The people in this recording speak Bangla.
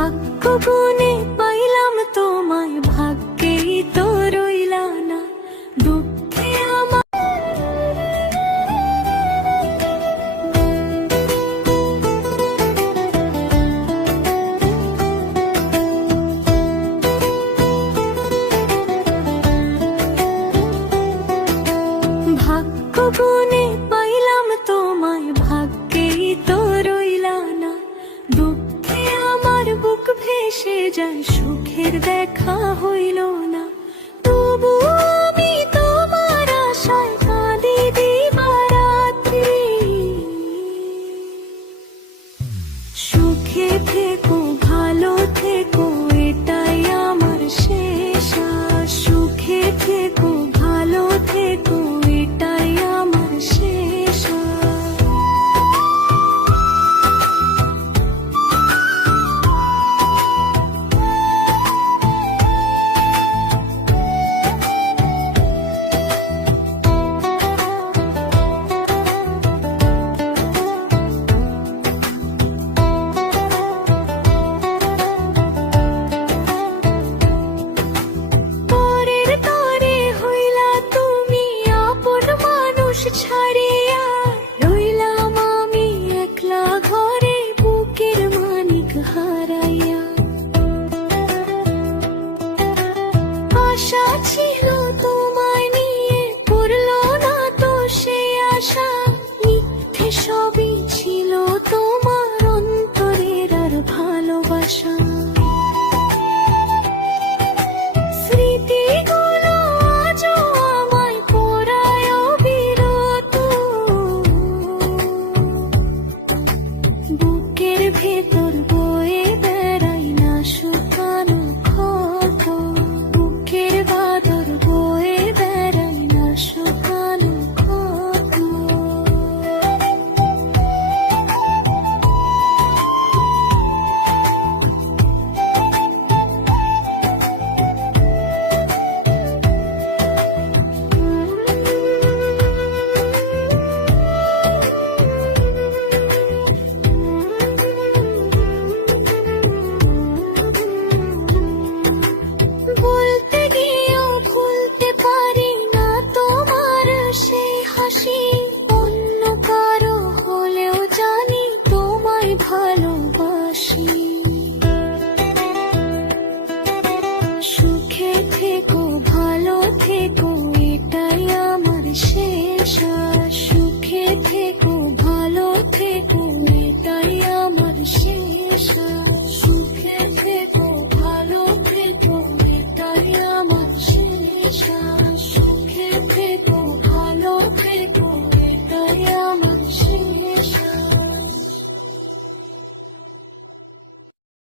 ভাগ্য গুণে পাইলাম তোমায়, ভাগ্যেই তো রইলা না, দুঃখে আমার ভাগ্য গুণে পাইলাম তোমায়, ভাগ্যেই তো রইলা না, দুঃখে আমার বুক ভেসে যায়, সুখের দেখা হইল না। তবু আমি তোমার আশায় কাঁদি দিবারাত্রি, সুখে থেকো ভালো থেকো এটাই আমার শেষ আশ, সুখে থেকো ভালো থেকো এটাই আমার শেষ আশ। পরের তরে হইলা তুমি আপন মানুষ ছাড়িয়া, রইলাম আমি একলা ঘরে বুকের মানিক হারাইয়া। আশা ছিল তোমায় নিয়ে, পড়লো না তো সে আশা, মিথ্যে সবই ছিল তোমার অন্তরের আর ভালোবাসা।